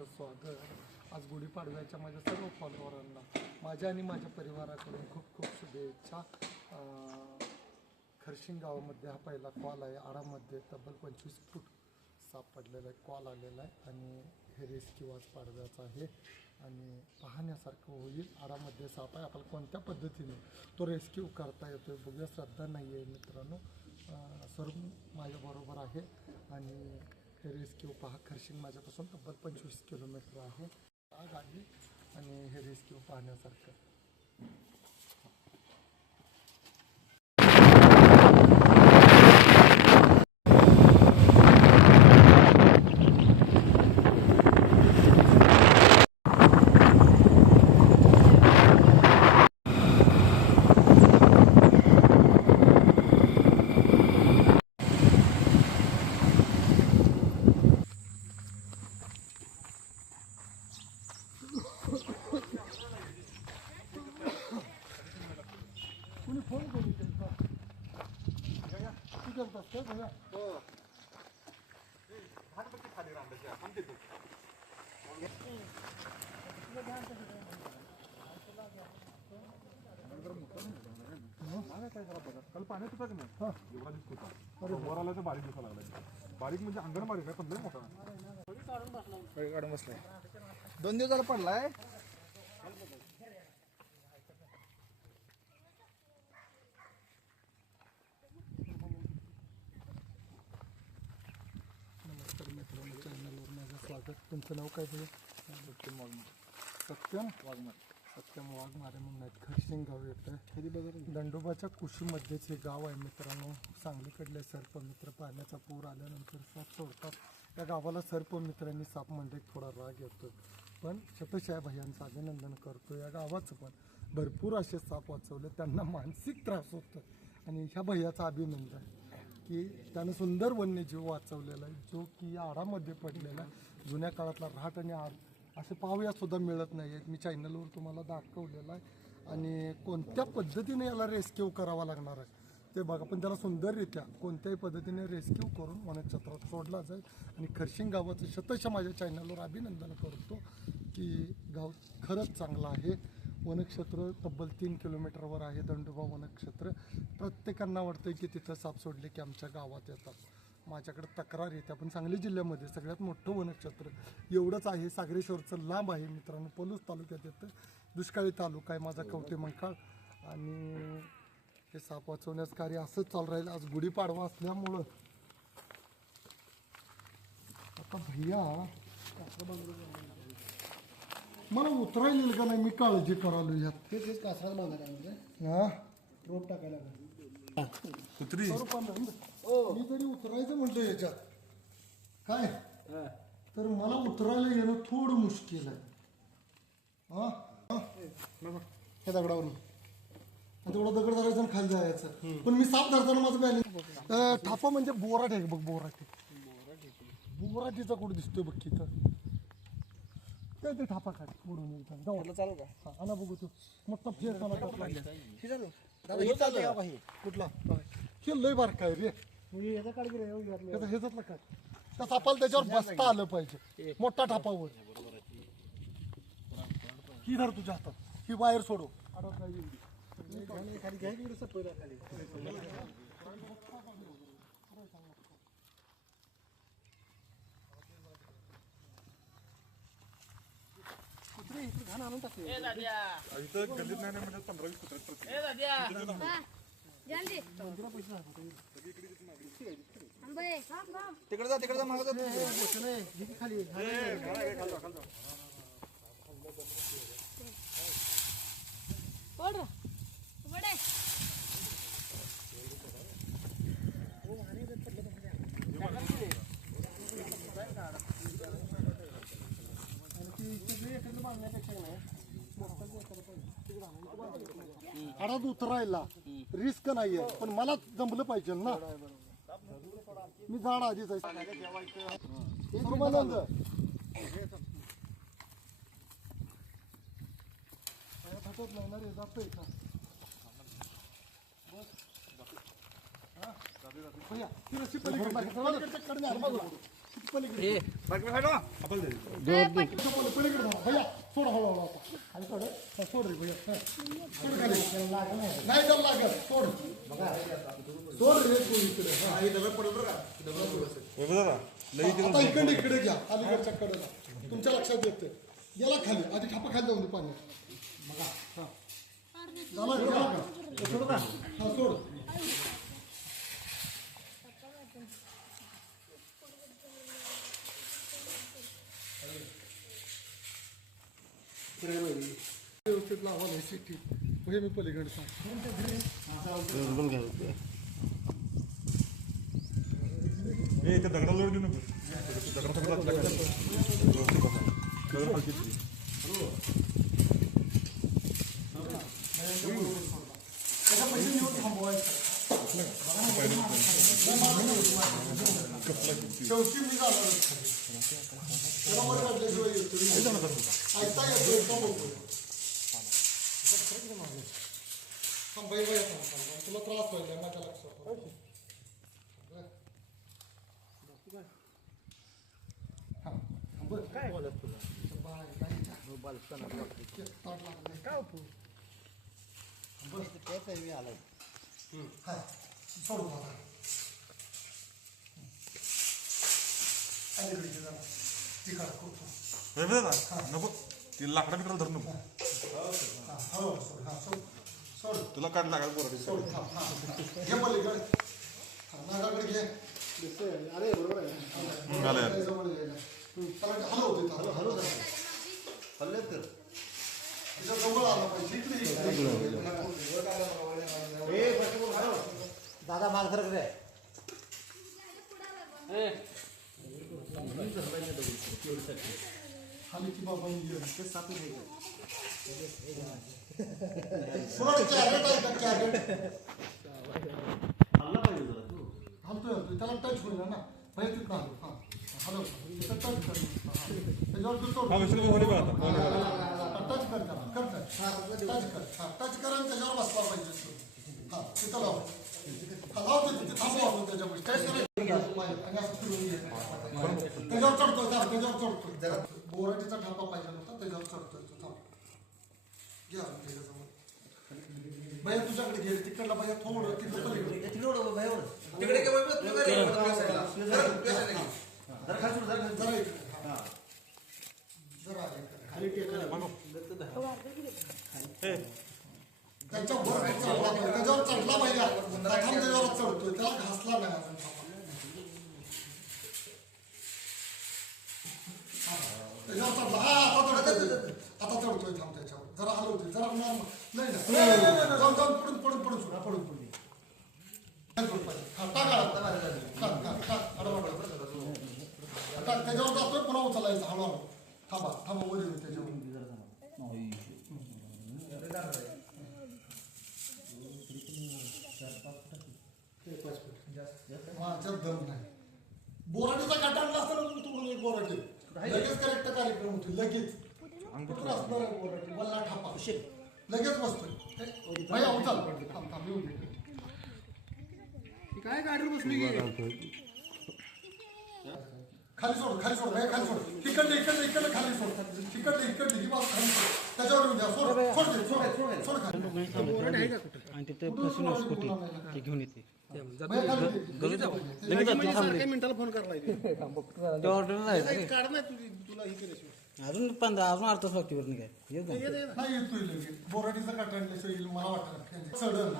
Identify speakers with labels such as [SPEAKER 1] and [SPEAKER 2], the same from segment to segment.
[SPEAKER 1] सहर्ष स्वागत. आज गुढीपाडव्याच्या माझ्या सर्व फॉलोअरांना माझ्या आणि माझ्या परिवाराकडून खूप खूप शुभेच्छा. अं, गावामध्ये हा पहिला कॉल आहे. आडामध्ये तब्बल पंचवीस फूट साप पडलेला आहे कॉल आलेला आहे आणि हे रेस्क्यू आज पाडव्याचा आहे आणि पाहण्यासारखं होईल. आडामध्ये साप आहे. आपल्याला कोणत्या पद्धतीने तो रेस्क्यू करता येतो बघूया. श्रद्धा नाही आहे मित्रांनो सर्व माझ्याबरोबर आहे आणि हे रेस्क्यू पहा. खर्शिंग माझ्यापासून तब्बल पंचवीस किलोमीटर आहे. आग आहे आणि हे रेस्क्यू पाहण्यासारखं कुणी फोन करू त्यांचा तू करतास का भैया
[SPEAKER 2] काल पाण्यात होता की नाही. एवढा दिसत होता अरे वर आला तर बारीक दिसायला लागला बारीक म्हणजे अंगण बारीक आहे पण लय मोठा.
[SPEAKER 3] काढून बसलाय. दोन दिवस झाला पडलाय.
[SPEAKER 1] नमस्कार मित्रांनो चॅनलवर माझं स्वागत. तुमचं नाव काय सत्यम वाघमारे सत्यम वाघमारे. सत्यम वाघमारे म्हणून आहेत. खरशिंग गाव येतं दंडोबाच्या कुशीमध्येच हे गाव आहे मित्रांनो. सांगलीकडले सर्पमित्र पाण्याचा पूर आल्यानंतर साप सोडतात. या गावाला सर्पमित्रांनी साप म्हणजे थोडा राग येतो पण शतशा भैयांचं अभिनंदन करतो या गावाचं पण भरपूर असे साप वाचवले. त्यांना मानसिक त्रास होतो आणि ह्या भैयाचं अभिनंदन की त्यानं सुंदर वन्यजीव वाचवलेला आहे जो की आडामध्ये पडलेला आहे. जुन्या काळातला राहट आणि आड असे पाहुयासुद्धा मिळत नाही आहेत. मी चॅनलवर तुम्हाला दाखवलेलं आहे. आणि कोणत्या पद्धतीने याला रेस्क्यू करावा लागणार आहे? ते बघा पण त्याला सुंदररित्या कोणत्याही पद्धतीने रेस्क्यू करून वनक्षेत्रात सोडला जाईल. आणि खरशिंग गावाचं शतश माझ्या चॅनलवर अभिनंदन करतो की गाव खरंच चांगलं आहे. वनक्षेत्र तब्बल तीन किलोमीटरवर आहे. दंडोबा वनक्षेत्र. प्रत्येकांना वाटतं की तिथं साप सोडले की आमच्या गावात येतात. माझ्याकडे तक्रार येते. आपण सांगली जिल्ह्यामध्ये सगळ्यात मोठं वनक्षेत्र एवढंच आहे. सागरेश्वरचं लांब आहे मित्रांनो. पलूस तालुक्यात येतं. दुष्काळी तालुका आहे माझा कवटे मंकाळ. आणि हे साप वाचवण्याचं कार्य असंच चालू राहील. आज गुढीपाडवा असल्यामुळं. आता भैया मला उतरायला का नाही? मी काळजी करालो ह्यात
[SPEAKER 3] तेच तेच कासरात बांधायला
[SPEAKER 1] हा?
[SPEAKER 3] रोप टाकायला
[SPEAKER 2] कुत्री
[SPEAKER 1] मी तरी उतरायचं म्हणतो याच्यात. काय? तर मला उतरायला येणं थोडं मुश्किल आहे. हा? हा?
[SPEAKER 3] हे दगडावरून.
[SPEAKER 1] आणि तेवढा दगड धरायचा आणि खाली जायचं. पण मी साप धरताना माझं बॅलेन्स थापा म्हणजे बोराट आहे बघ बोराटी बोराटीचा कुठं दिसतोय बघ तिथं. ते ते थापा उडून एकदम जाऊ.
[SPEAKER 3] चालू का?
[SPEAKER 1] हा, आणा बघू तू. मोठा फेर मला टाकला
[SPEAKER 3] हे चालू. दादा हे चालू हे
[SPEAKER 1] कुठला? हे लय बार काय रे.
[SPEAKER 3] मी याचा काढ गेला एवढं घातलं.
[SPEAKER 1] त्याचा ह्याच्यातला काय त्या सापाला त्याच्यावर बसता आलं पाहिजे. मोठा ठापावर ही धर तुझ्या हातात. ही वायर सोडव.
[SPEAKER 3] खाली खाली घ्या खाली इकडे घाण आणून टाकले.
[SPEAKER 2] इथं गल्लीत नाही म्हणजे पंधरा वीस कुत्रे प्रत्येक.
[SPEAKER 4] जल्दी आंबे
[SPEAKER 3] तिकडे जा तिकडे जा मागं जा.
[SPEAKER 1] हे
[SPEAKER 4] पड
[SPEAKER 1] उतरायला रिस्क नाहीये पण मला जमलं पाहिजे ना मी जाण आधीच आहे परमानंद. हातात नाही ना रे, जातोय का? बस. भैया, ती रस्सी पलीकडे आता हा, हा. इकडे हा.
[SPEAKER 2] हे बघा
[SPEAKER 1] इकडे इकडे घ्या. अलीकडच्या कडेला. तुमच्या लक्षात येते. गेला खाली आधी खापा खाली जाऊन दे पाणी. हा. झाला का? झाला. का? सोड का? हा सोड. व्यवस्थित लावा नाही शिट्टी हे मी पलीकडे सांग
[SPEAKER 2] ए, त्या दगडाला लोड देऊ नको दगडा सगळं आपल्या कडे. व्यवस्थित बसा. दगड खालची ठेव.
[SPEAKER 1] त्याच्या पैसे नेऊन थांबवायचं शेवटी मी जाणार त्याला वर काढल्याशिवाय येतो ऐकता येतो थांबवतो थांब बाई बाई थांब थांब थांब. तुला त्रास व्हायला माझ्या लक्षात हा, थांब बरं. बाळा, नाही का? ताट लागलंय. हाय, सोडू आता. अलीकडे जरा. तिकडं करतो.
[SPEAKER 2] हे? नको ती लाकडा बिकडा धरू नको
[SPEAKER 1] हा, हो, सोड, हा, सोड. सोड,
[SPEAKER 2] तुला काढ लागायला बोरा
[SPEAKER 1] सोड, थांब, हा, हा. घे पलीकडे. नागाकडे घे.
[SPEAKER 3] अरे बरोबर आहे.
[SPEAKER 1] तिच्या जवळ आला पाहिजे. इकडे ये.
[SPEAKER 3] दादा माग सरक रे
[SPEAKER 1] की बाबा कॅरेट आहे का कॅरेट हलतोय त्याला टच होईल ना. पहिले तिथं हा तिथं टच कर. हा. त्याच्यावर तू टच कर त्याला कर टच कर. हा टच कर आणि त्याच्यावर बसला पाहिजे. तू. हा तिथं लाव. हा लाव ते तिथे आपण आणि असं फिरवून घे. त्याच्यावर थांब बोराटीचा ठापा पाहिजे होता त्याच्यावर चढतोय तू थांब. घे अजून त्याच्याजवळ भैया तुझ्याकडे घे तिकडला भैया थोडं तिकडं पलीकडे
[SPEAKER 3] तिकडे काय बघ, तू काय रे? जरा
[SPEAKER 1] इकडे. हा. इकडे. त्याच्या वर चढला पाहिजे. त्याच्यावर चढला प्रथम त्याच्यावर चढतोय. त्याला घासला नाही अजून. थांबा. हा. आता चढतोय थांब त्याच्यावर. जरा हलवतोय जरा नाही ना जाऊन जाऊन पडून पडून पडून सोडा त्याच्यावर जातोय पुन्हा उचलायचं हळूहळू. थांबा थांबा वर येऊ त्याच्यावर. माझ्यात दम नाही. बोराटीचा काटा आणला असता ना तुम्ही बोराटी लगेच करेक्ट कार्यक्रम होतो लगेच. कुठं असणार आहे बोराटी वल्ला ठापा लगेच बसतोय. भैया उचल. थांब थांब येऊ दे.
[SPEAKER 3] काय गाडीवर बसली की?
[SPEAKER 1] खाली सोड खाली सोड भैया खाली सोड. इकडले इकडले इकडले खाली सोड. इकडले इकडले ही बाजू खाली सोड. त्याच्यावर येऊ द्या. सोड सोड दे, सोड सोड सोड खाली.
[SPEAKER 5] आणि तिथे
[SPEAKER 1] बसून
[SPEAKER 5] स्कूटी
[SPEAKER 1] बोलावलं
[SPEAKER 5] घेऊन येते.
[SPEAKER 3] मिनिटाला फोन
[SPEAKER 5] अजून पंधरा अजून अर्धा लागते बरं काय येऊ
[SPEAKER 1] येईल मला वाटतं चढल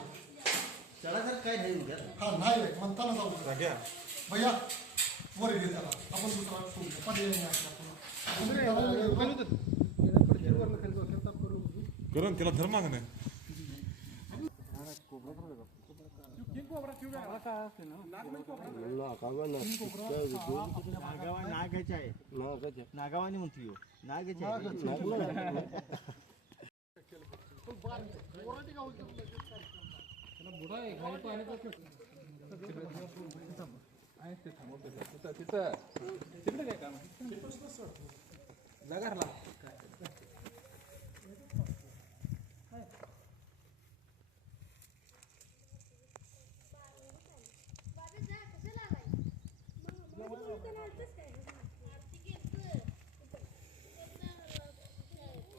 [SPEAKER 3] काय नाही
[SPEAKER 1] हा नाही म्हणताना जाऊ नका. भैया वर घे त्याला आपण दुसरा पर्याय नाही आपला आपण
[SPEAKER 2] करून तिला धर माग नाही
[SPEAKER 3] नागाचे आहे नागावानी म्हणतो नागाचे आहे.
[SPEAKER 4] बाबा जा, कशाला आलाय? मग- मग बोलताना आलतेस काय?
[SPEAKER 2] टाका टाका त्याला
[SPEAKER 4] टाका त्याला
[SPEAKER 1] टाका आता तू आता येतोय
[SPEAKER 4] ए ए चल की
[SPEAKER 1] सर्वांना तिथे स्टिक आहे भैया माझे
[SPEAKER 2] काय बोलाय बाप रे बाप त्याच्यावर.
[SPEAKER 4] जा लवकर गाडीकडे आपल्या गाडीमध्ये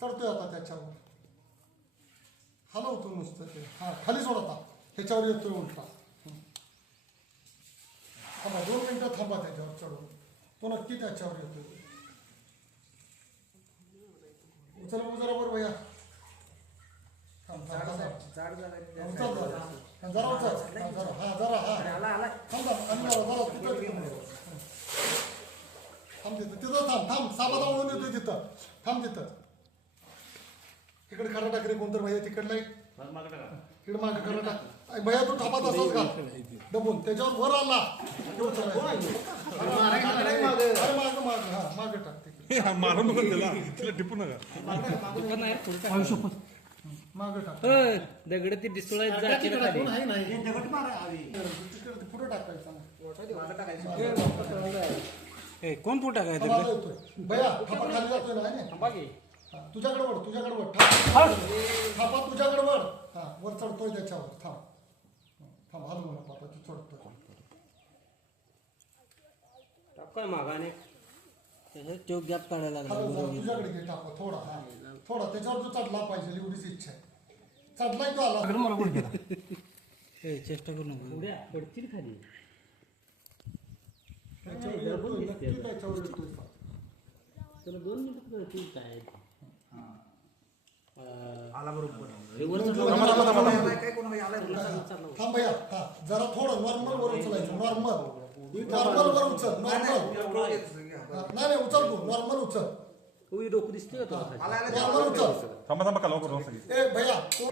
[SPEAKER 1] चढतोय
[SPEAKER 2] आता
[SPEAKER 1] त्याच्यावर. हलवतो नुसतं ते. हा खाली सोड आता. ह्याच्यावर येतोय उलटा. थांबा दोन मिनिटं थांबा त्याच्यावर चढून. तो नक्की त्याच्यावर येतोय. उचल जरा बरं भैया. उचल जरा. जरा. उचल हा, जरा हा जरा हा. थांब आणि जरा जरा तिथं थांब. थांब तिथं. तिथं थांब थांब. साबादा ओळून येतोय तिथं. थांब तिथं. इकडे खरा टाक रे कोणतर भैया तिकडला एक. इकडे मागे खरा टाक. अय, भैया तू थांबा तसाच का दबून. त्याच्यावर वर आला की उचलायचं. अरे मागं मागं हा मागं टाक तिकडे.
[SPEAKER 2] हे, मारू नको त्याला. तिला टिपू नका.
[SPEAKER 1] मागं टाक
[SPEAKER 5] होय, दगड ती डिस्टोळायत जाते ना खाली.
[SPEAKER 1] तिकडे पुढे टाकायचं
[SPEAKER 5] ए, कोण फुटा काय
[SPEAKER 1] येतोय भैया थापा खाली जातोय ना है ना? तुझ्याकडे वळ तुझ्याकडे वळ थांब. थापा तुझ्याकडे वळ. हा वर चढतोय त्याच्यावर थांब. थांब हलवू नको आता तू चढतोय.
[SPEAKER 5] काय मागाने. तो गॅप काढायला लागला
[SPEAKER 1] तुझ्याकडे घे टाका थोडा हा. थोडा त्याच्यावर तू चढला पाहिजे एवढीच इच्छा आहे. चढलाय तो आला.
[SPEAKER 5] ए, चेष्टा करू नको. पडतील खाली.
[SPEAKER 1] त्याच्यावर त्याच्यावर
[SPEAKER 5] दोन मिनिटं काय. आला बरोबर
[SPEAKER 1] थांब भैया हा जरा थोडं नॉर्मल वर उचलायचं नॉर्मल नॉर्मल वर उचल नॉर्मल नाही नाही उचल तू नॉर्मल उचल
[SPEAKER 5] डोकं दिसते का तुला खाली?
[SPEAKER 1] नॉर्मल उचल
[SPEAKER 2] थांबा थांबा कालवा करू सगळी
[SPEAKER 1] ए भैया तू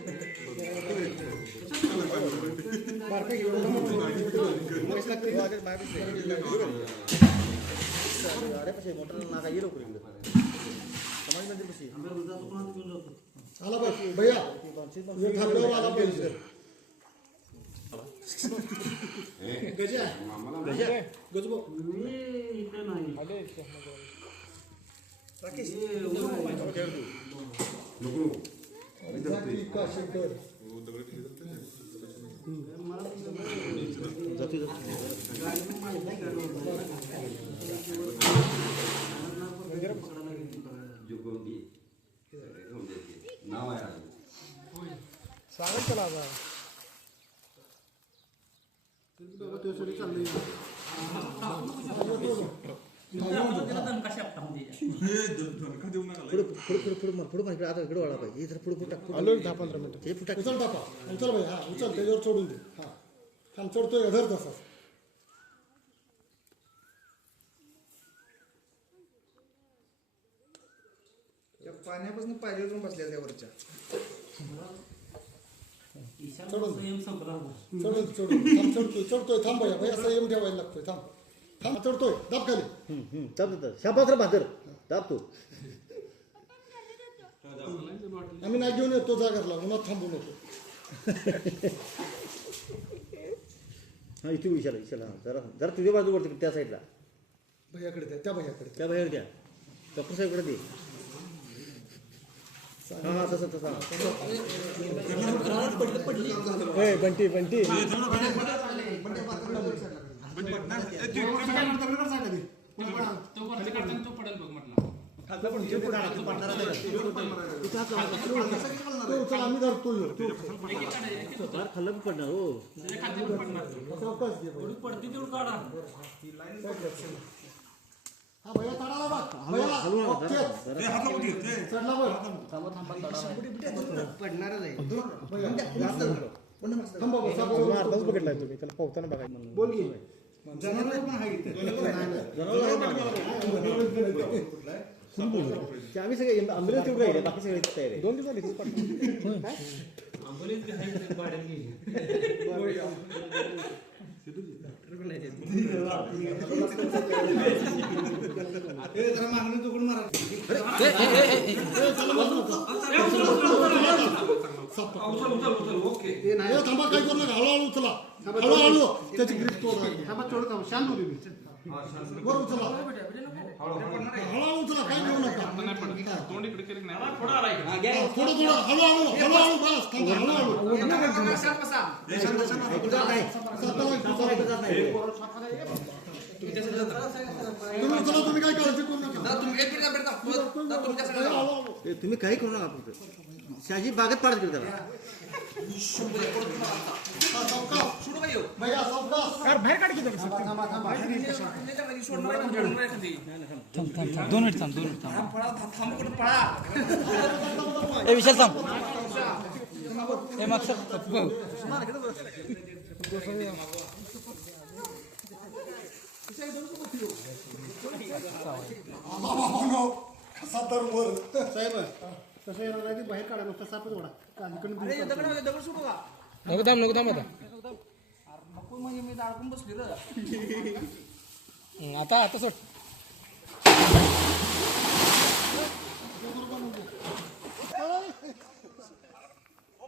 [SPEAKER 1] आला पाहिजे भैया तुझ्या थांब्यावर आला पाहिजे. जाती. का शंकर
[SPEAKER 3] नाव आहे
[SPEAKER 1] सांगत चला आता आलो एक दहा पंधरा मिनिटं. उचल टाका उचल भाई हा उचल त्याच्यावर सोडून दे. हा. चढतोय धर तसा
[SPEAKER 3] त्या पाण्यापासून पायरीवर जाऊन बसल्या त्या वरच्या.
[SPEAKER 1] चढून चढून चढून थांब चढतोय चढतोय. थांब भैया भैया संयम ठेवायला लागतोय. थांब. थांब चढतोय. दाब खाली.
[SPEAKER 6] शाबास रे बहादर दाब तू.
[SPEAKER 1] आम्ही नाही घेऊन येतो जागरला उन्हात थांबू नको
[SPEAKER 6] हा इथे विचारा विचारा हा, जरा जरा तुझ्या बाजूवरती त्या साईडला
[SPEAKER 1] भैयाकडे द्या त्या भैयाकडे द्या.
[SPEAKER 6] त्या बाहेर द्या. डॉक्टर साहेबकडे दे.
[SPEAKER 1] बंटी बंटी.
[SPEAKER 6] खाल्लं पण पडणार. हो
[SPEAKER 1] चौकस घे. भैया. चढाला बघ. भैया
[SPEAKER 6] हलवू नका
[SPEAKER 1] ओके.
[SPEAKER 6] जरा जरा
[SPEAKER 1] चढला बघ.
[SPEAKER 3] पडणारच आहे.
[SPEAKER 1] भैया थांबा बसा अर्धाच बघितलाय तुम्ही त्याला पावताना बघायला. बोल की.
[SPEAKER 6] ते आम्ही सगळे आंबुलन्स तेवढं राहिले बाकी सगळे तयार आहे
[SPEAKER 1] दोन दिवस झाली. पकडा. थांबा काय करू नका हळूहळू उचला हळूहळू त्याची ग्रीप तोडा.
[SPEAKER 7] थांबा थोडं थांबा शांत होते मी
[SPEAKER 1] बरं उचला हळूहळू उचला काय घेऊ नका
[SPEAKER 2] तोंड इकडे केलं की नाही
[SPEAKER 1] हा, थोडं थोडं हळूहळू हळूहळू बस थांबा हळूहळू
[SPEAKER 3] शांत बसा
[SPEAKER 6] ऐकू जात नाही
[SPEAKER 1] तुम्ही उचला तुम्ही काय काळजी करू नका.
[SPEAKER 3] दादा तुम्ही एक मिनिट
[SPEAKER 6] ए, तुम्ही काही करू नका फक्त. शहाजी बागेत पाडत तिकडे त्याला
[SPEAKER 1] हा, सावकाश
[SPEAKER 3] सोडू
[SPEAKER 1] भैया सावकाश
[SPEAKER 3] सोडणार सोडणार.
[SPEAKER 5] थांब थांब थांब. दोन मिनिट थांब दोन मिनिट थांब.
[SPEAKER 3] पळा थांब थांब कुठं पळा?
[SPEAKER 5] ए विशाल थांब. ए मागचं.
[SPEAKER 1] कसा तर वर
[SPEAKER 7] साहेब तसं येणार नाही बाहेर काढा नुसतं सापच ओढा कालीकडून
[SPEAKER 3] दगड दगड सोडू का
[SPEAKER 5] नको थांब नको थांब आता.
[SPEAKER 3] नको म्हणजे मी अडकून बसली र
[SPEAKER 5] आता आता सोड
[SPEAKER 7] सपेला घ्या तिकडे होय शेट, तिकडे या. घ्या नाही.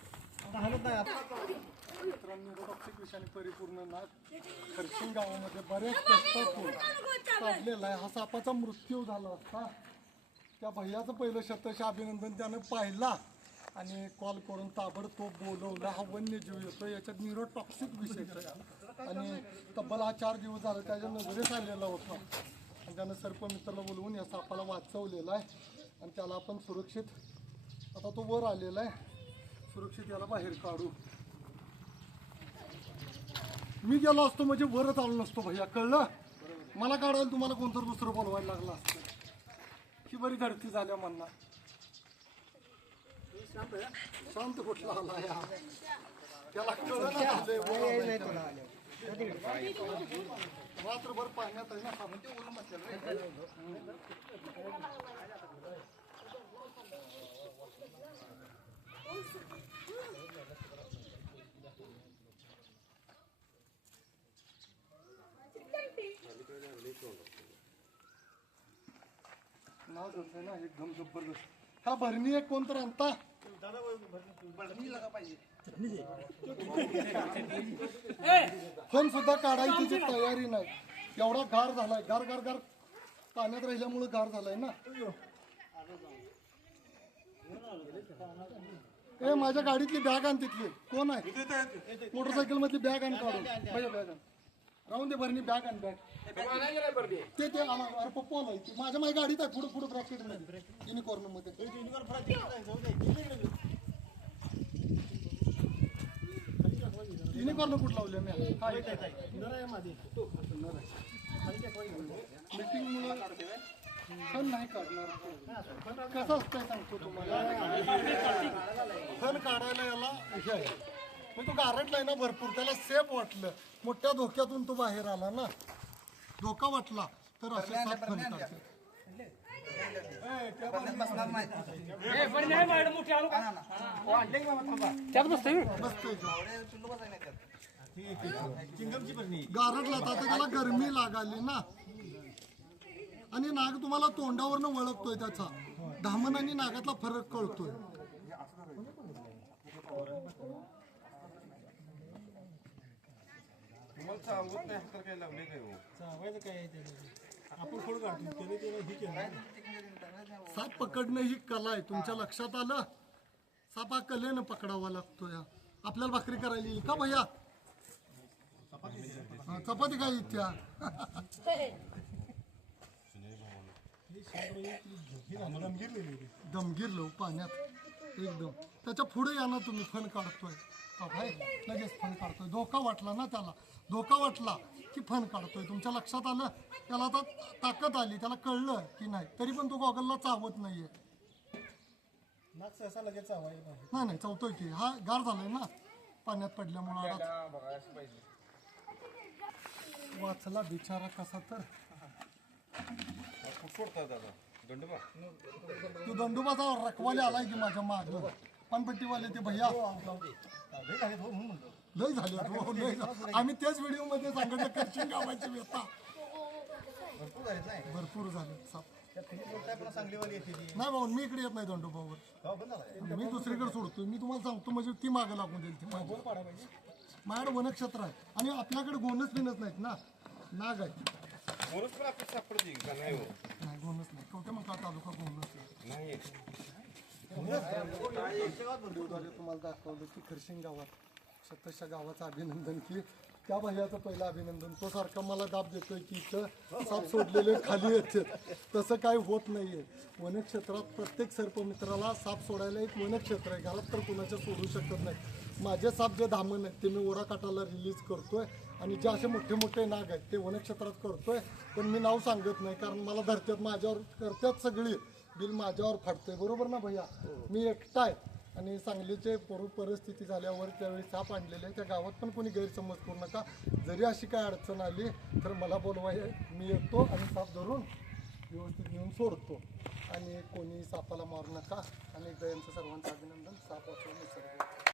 [SPEAKER 7] नाही आता.
[SPEAKER 1] मित्रांनो टॉक्सिक विषाने परिपूर्ण नाग. खर्चिंग गावामध्ये कष्टातून काढलेला आहे. हा सापाचा मृत्यू झाला असता. त्या भैयाचं पहिलं शतश अभिनंदन त्यानं पाहिला आणि कॉल करून ताबडतोब बोलवला. हा वन्यजीव येतो याच्यात निरो टॉक्सिक विषय आणि तब्बल हा चार दिवस झाला त्याच्या नजरेस आलेला होता. आणि त्यानं सर्पमित्राला बोलवून या सापाला वाचवलेला आहे. आणि त्याला आपण सुरक्षित आता तो वर आलेला आहे. सुरक्षित याला बाहेर काढू. मी गेलो असतो म्हणजे वरच आलो नसतो भैया कळलं? मला काढायला तुम्हाला कोणतं दुसरं बोलवायला लागलं असतं. ही बरी धडती झाल्या म्हणणार शांत कुठला आला या? त्याला कळलं त्याला. रात्रभर पाण्यात आहे ना हा म्हणते नाव धरतंय ना एकदम जबरदस्त. हा भरणी एक कोणतर आणता? पण सुद्धा काढायची ती तयारी नाही. एवढा गार झालाय. गार गार गार पाण्यात राहिल्यामुळे गार झालाय ना. ए माझ्या गाडीतली बॅग आण तिथली. कोण आहे? मोटरसायकल मधली बॅग आण काढून. बॅग आण. राहून दे भरणी बॅग आण बॅग ते ते आणा. अरे पप्पा आलाय ते. माझ्या माझ्या गाडीत आहे. पुढे पुढे ब्रॅकेटमध्ये. युनिकॉर्नमध्ये. युनिकॉर्न कुठं लावले मी मीटिंग मुळे फन नाही काढणार कसं असतंय सांगतो तुम्हाला? फन काढायला याला हे आहे. मग तो गारटलाय ना भरपूर. त्याला सेफ वाटलं. मोठ्या धोक्यातून तो बाहेर आला ना. धोका वाटला. तर असे सात. गारटला आता त्याला गरमी लागाली ना. आणि नाग तुम्हाला तोंडावरनं वळखतोय त्याचा. धामण आणि नागातला फरक कळतोय. साप पकडणं ही कला आहे. तुमच्या लक्षात आलं? साप हा कलेनं पकडावा लागतोय आपल्याला भाकरी करायला येईल का भैया? हा, चपाती काय इच्छा दमगीर लो पाण्यात एकदम. त्याच्या पुढे या ना तुम्ही फण काढतोय. हा भाई लगेच फण काढतोय. धोका वाटला ना त्याला. धोका वाटला की फण काढतोय. तुमच्या लक्षात आलं? त्याला आता ताकद आली त्याला कळलं की नाही. तरी पण तो गॉगलला चावत नाहीये.
[SPEAKER 7] नाक सहसा लगेच चावायला पाहिजे.
[SPEAKER 1] नाही नाही चावतोय की. हा गार झालाय ना पाण्यात पडल्यामुळे अडत वाचला बिचारा कसा तर.
[SPEAKER 2] सोडतात दादा दंडोबा.
[SPEAKER 1] तू दंडोबाचा रखवाले आलाय की माझ्या माग? पानपट्टीवाले ते भैया. लय झाले हो, लय झाले. आम्ही तेच व्हिडिओमध्ये सांगितलं करशील गावाची व्यथा भरपूर झाले. साप. नाही भाऊ मी इकडे येत नाही दंडोबावर मी दुसरीकडे सोडतो मी तुम्हाला सांगतो म्हणजे ती मागे लागून देईल ती. माझ्याकडे वनक्षेत्र आहे. आणि आपल्याकडे गोणच बिनच नाहीत ना. नाग आहे.
[SPEAKER 2] बोनस पण आपली सापडते का? नाही हो.
[SPEAKER 1] नाही नाही. कवठे तालुका नाही.
[SPEAKER 2] नाही
[SPEAKER 1] तुम्हाला दाखवलं की खरशिंग गावात. सततच्या गावाचं अभिनंदन की त्या भैयाचं पहिलं अभिनंदन. तो सारखा मला दाब देतोय की इथं साप सोडलेले खाली येते तसं काय होत नाहीये. वनक्षेत्रात प्रत्येक सर्पमित्राला साप सोडायला एक वनक्षेत्र आहे. घरात तर कुणाच्या सोडू शकत नाही. माझे साप जे धामण आहेत ते मी ओराकाटाला रिलीज करतोय आणि जे असे मोठे मोठे नाग आहेत ते वनक्षेत्रात करतोय. पण मी नाव सांगत नाही कारण मला धरत्यात माझ्यावर करतात सगळी. बिल माझ्यावर फाडतंय. बरोबर ना भैया? मी एकटा आहे. आणि सांगलीचे पूर्व परिस्थिती झाल्यावर त्यावेळी साप आणलेले आहे त्या गावात पण कोणी गैरसमज करू नका. जरी अशी काय अडचण आली तर मला बोलवाय मी येतो आणि साप धरून व्यवस्थित नेऊन सोडतो. आणि कोणी सापाला मारू नका. आणि एकदा यांचं सर्वांचं अभिनंदन. साप वाचवून निसर्ग